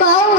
Go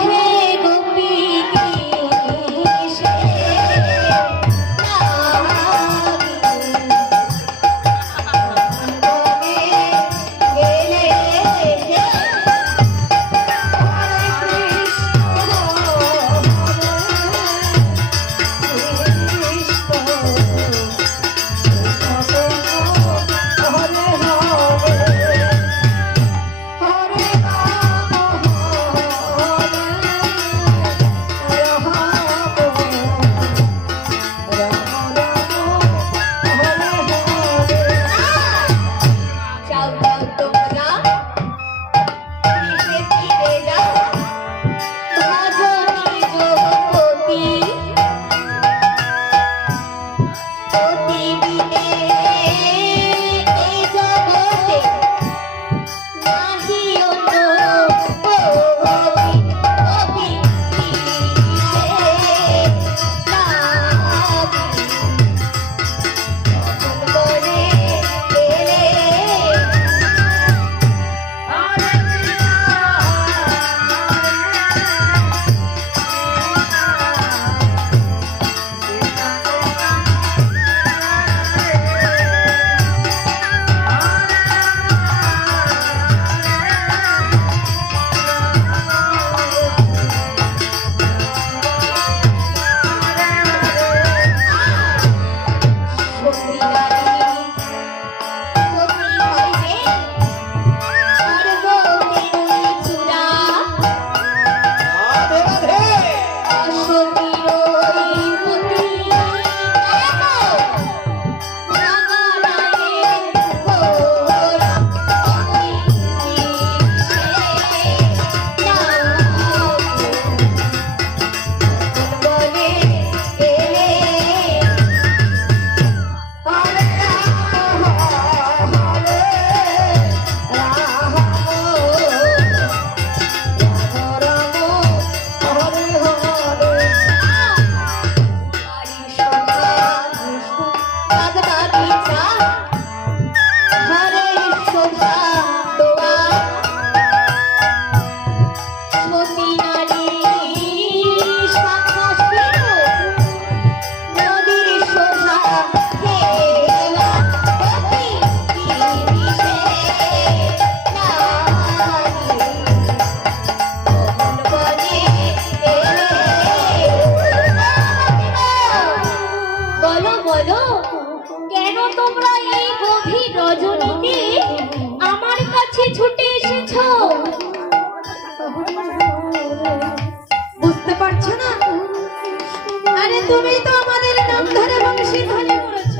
তুমি তো আমাদের নাম ধরে বংশী ধ্বনি করেছ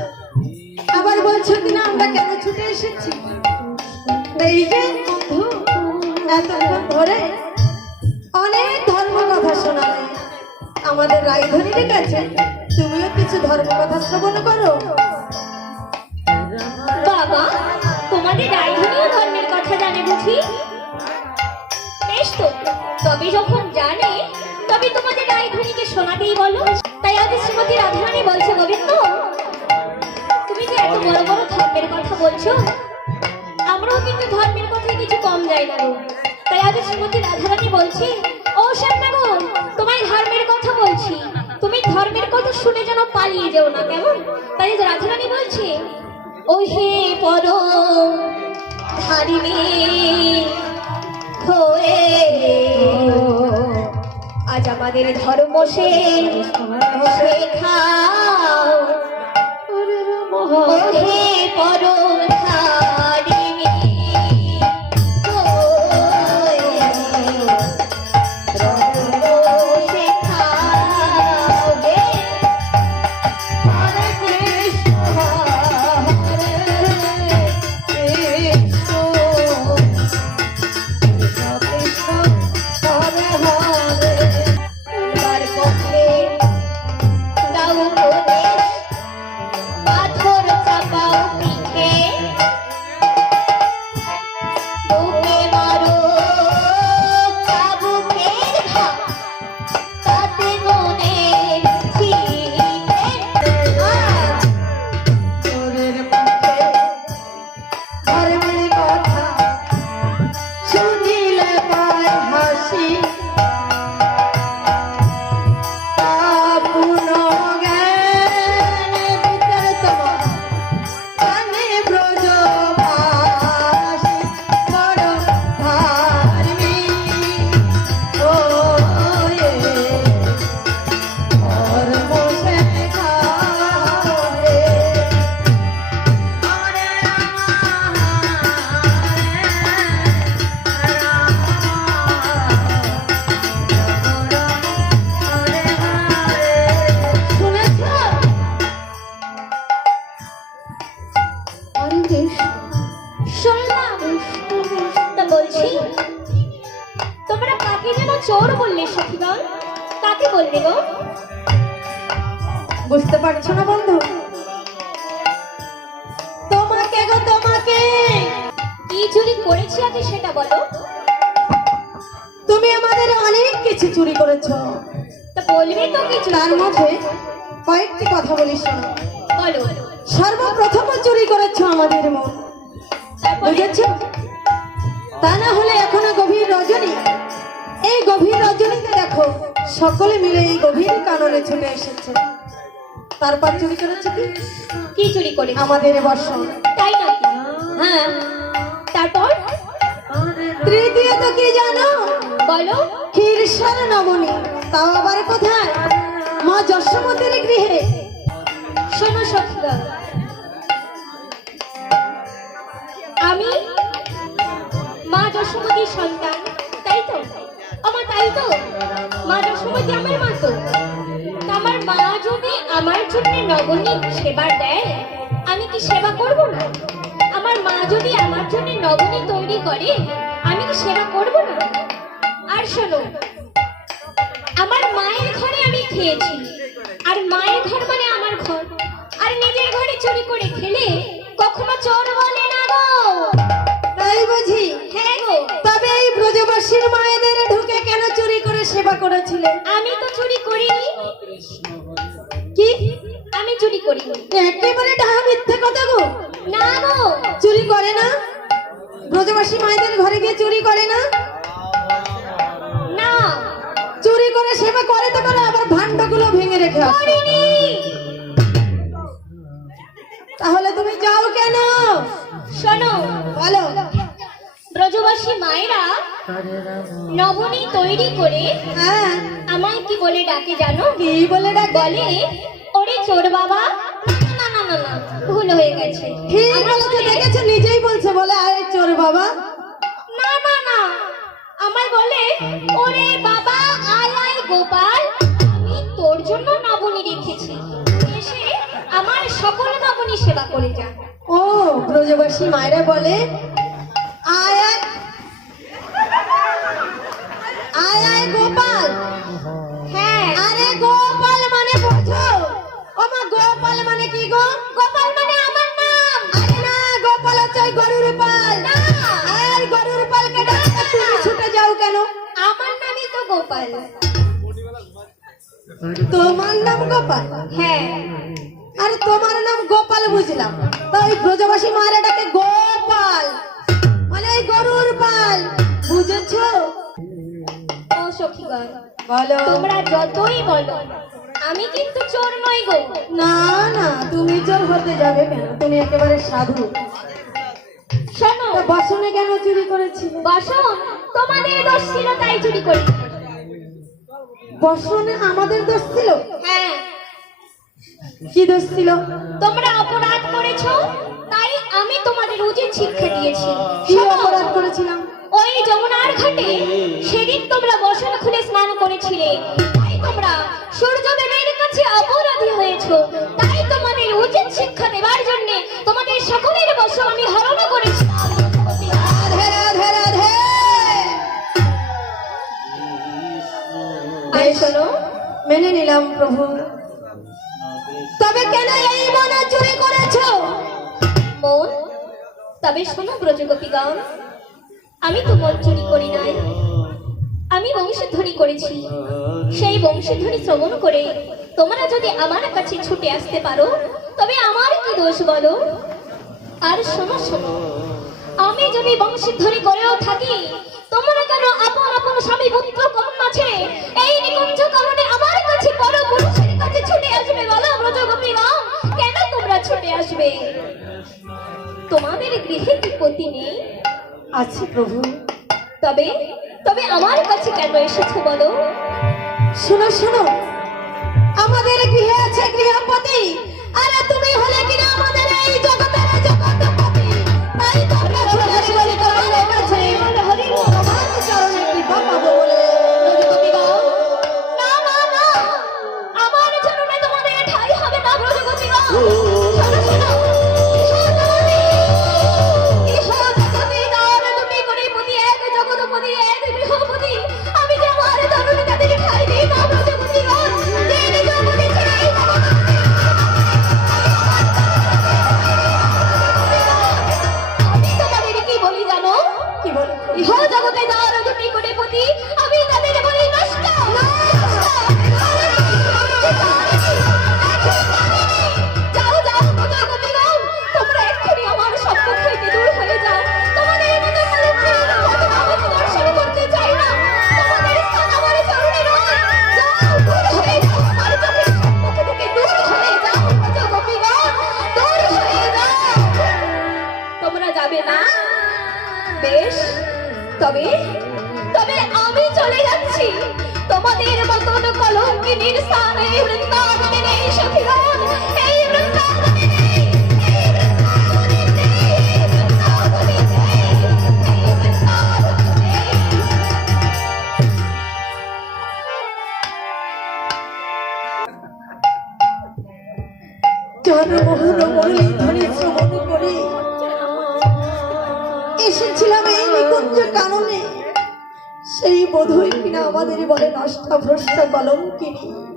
আবার বলছো কিনা, আমরা কেন ছুটে এসেছি? এই যে এতক্ষণ ধরে অনেক ধর্ম কথা শোনালে। আমাদের রায়ধনীর কাছে তুমিও কিছু ধর্ম কথা শ্রবণ করো। বাবা, তোমাদের রায়ধনীও ধর্মের কথা জানে বুঝি? বেশ তো, তবে যখন জানে, তবে তোমাদের রায়ধনীকে শোনাতেই বলো। আজ শ্রীমতী রাধারানী বলছে গোবিন্দ? তুমি এত বড় বড় ধর্মের কথা বলছো, আমরাও কিন্তু ধর্মের কথায় কিছু কম যাই না গো। তাই আজ শ্রীমতী রাধারানী বলছি, ও গো, তোমায় ধর্মের কথা বলছি। তুমি ধর্মের কথা শুনে যেন পালিয়ে যেও না, কেমন? তাই রাধারানী বলছে, ও হে পর ধারিণী, হয়ে আমাদের ধর্ম সে শেখাও মহে হে আছিস শুনলাম তা বলছি তোমরা কাকে যেন চোর বললে সখীগণ? কাকে বললে গো? বুঝতে পারছ না বন্ধু? তোমাকে গো তোমাকে! কি চুরি করেছি আগে সেটা বলো। তুমি আমাদের অনেক কিছু চুরি করেছ। তা বলবে তো কিছু তার মধ্যে কয়েকটি কথা বলিস শোনো। বলো। সর্বপ্রথম চুরি করেছ আমাদের মন। বুঝেছ? তা না হলে এখনও গভীর রজনী। এই গভীর রজনীতে দেখো সকলে মিলে এই গভীর কাননে ছুটে এসেছে। তারপর চুরি করেছে কি? কি চুরি করেছি? আমাদের বর্ষণ তাই নাকি? হ্যাঁ। তারপর? তৃতীয়ত কি জানো? বলো। ক্ষীরসার নবনী তাও আবার কোথায়? মা যশোমতির গৃহে। শোনো সখীগণ আমি মা যশোমতির সন্তান, তাই তো? আমার তাই তো? মা যশোমতি আমার মা তো। আমার মা যদি আমার জন্য নবনীত সেবা দেয়, আমি কি সেবা করব না? আমার মা যদি আমার জন্য নবনী তৈরি করে, আমি কি সেবা করব না? আর শোনো, আমার মায়ের ঘরে আমি খেয়েছি। আর মায়ের ঘর মানে আমার ঘর। আর নিজের ঘরে চুরি করে খেলে কখনো চোর বলে না গো। তাই বুঝি? হ্যাঁ গো। তবে এই ব্রজবাসীর মায়েদের ঢুকে কেন চুরি করে সেবা করেছিলে? আমি তো চুরি করিনি। কি? আমি চুরি করিনি। একেবারে ডাহা মিথ্যে কথা গো। না গো। চুরি করে না? ব্রজবাসী মায়েদের ঘরে গিয়ে চুরি করে না? না। চুরি করে সেবা করে তো করে আবার ভান্ডগুলো ভেঙে রেখে আসে। শোনো বলো। ব্রজবাসী মায়েরা নবনী তৈরি করে হ্যাঁ। আমায় কি বলে ডাকে জানো? কি বলে ডাক? বলে ওরে চোর বাবা না না না না ভুল হয়ে গেছে। ঠিক আমার বলেছে দেখেছ নিজেই বলছে বলে আরে চোর বাবা। না না না আমায় বলে ওরে বাবা আয় গোপাল আমি তোর জন্য নবনী রেখেছি। এসে আমার সকল নবনী সেবা করে যা। ও ব্রজবাসী মায়েরা বলে আয় আয় আয় গোপাল। হ্যাঁ। আরে গোপাল মানে বোঝো। ও মা গোপাল মানে কি গো? গোপাল মানে আমার নাম। আরে না গোপাল হচ্ছে গরুর পাল। আর গরুর পালকে ডাকতে তুমি ছুটে যাও কেন? আমার নামই তো গোপাল। তোমার নাম গোপাল? হ্যাঁ। আরে তোমার নাম গোপাল বুঝলাম। তা ওই ব্রজবাসী মায়েরা ডাকে গোপাল মানে ওই গরুর পাল বুঝেছ? ও সখীগণ বলো। তোমরা যতই বলো আমি কিন্তু চোর নই গো। না না তুমি চোর হতে যাবে কেন? তুমি একেবারে সাধু। শোনো বাসনে কেন চুরি করেছিলে? বসন তোমাদের দোষ ছিল তাই চুরি করি। বসনে আমাদের দোষ ছিল? হ্যাঁ। কি দোষ ছিল তোমরা অপরাধ করেছ? তাই আমি তোমাদের উচিত শিক্ষা দিয়েছি। কি অপরাধ করেছিলাম? ওই যমুনার ঘাটে সেদিন তোমরা বসন খুলে স্নান করেছিলে। তাই তোমরা সূর্যদেবের কাছে অপরাধী হয়েছো। তাই তোমাদের উচিত শিক্ষা দেওয়ার জন্য তোমাদের সকলের বসন আমি হরণ করেছিলাম। মেনে নিলাম প্রভু। তবে শোনো ব্রজগোপীগণ, আমি তো মন চুরি করি নাই। আমি বংশধ্বনি করেছি। সেই বংশধ্বনি শ্রবণ করে তোমরা যদি আমার কাছে ছুটে আসতে পারো, তবে আমার কি দোষ বলো? আর শোনো শোনো, আমি যদি বংশধ্বনি করেও থাকি, তোমরা কেন আপন আপন স্বামী পুত্র কন্যা আছে? এই নিকুঞ্জ কারণে আমার কাছে বড় পুরুষের কাছে ছুটে আসবে বলো ব্রজগোপীগণ, কেন তোমরা ছুটে আসবে? তোমাদের গৃহে কি পতি নেই? আছে প্রভু। তবে তবে আমার কাছে কেন এসেছ বলো? শোনো শোনো। আমাদের গৃহে আছে গৃহপতি। আরে তুমি হলে কিনা আমাদের এই জগতের জগৎপতি তাই তোমরা চলে আসলে তোমার কাছে। তোমার চরণে কৃপা পাবো বলে। না না না। আমার চরণে তোমাদের ঠাই হবে না ব্রজগোপীগণ হ জগতে দাঁড়ানো নিকটে প্রতি কারণে সেই বোধই কিনা আমাদের বলে নষ্ট ভ্রষ্ট কলঙ্কিনী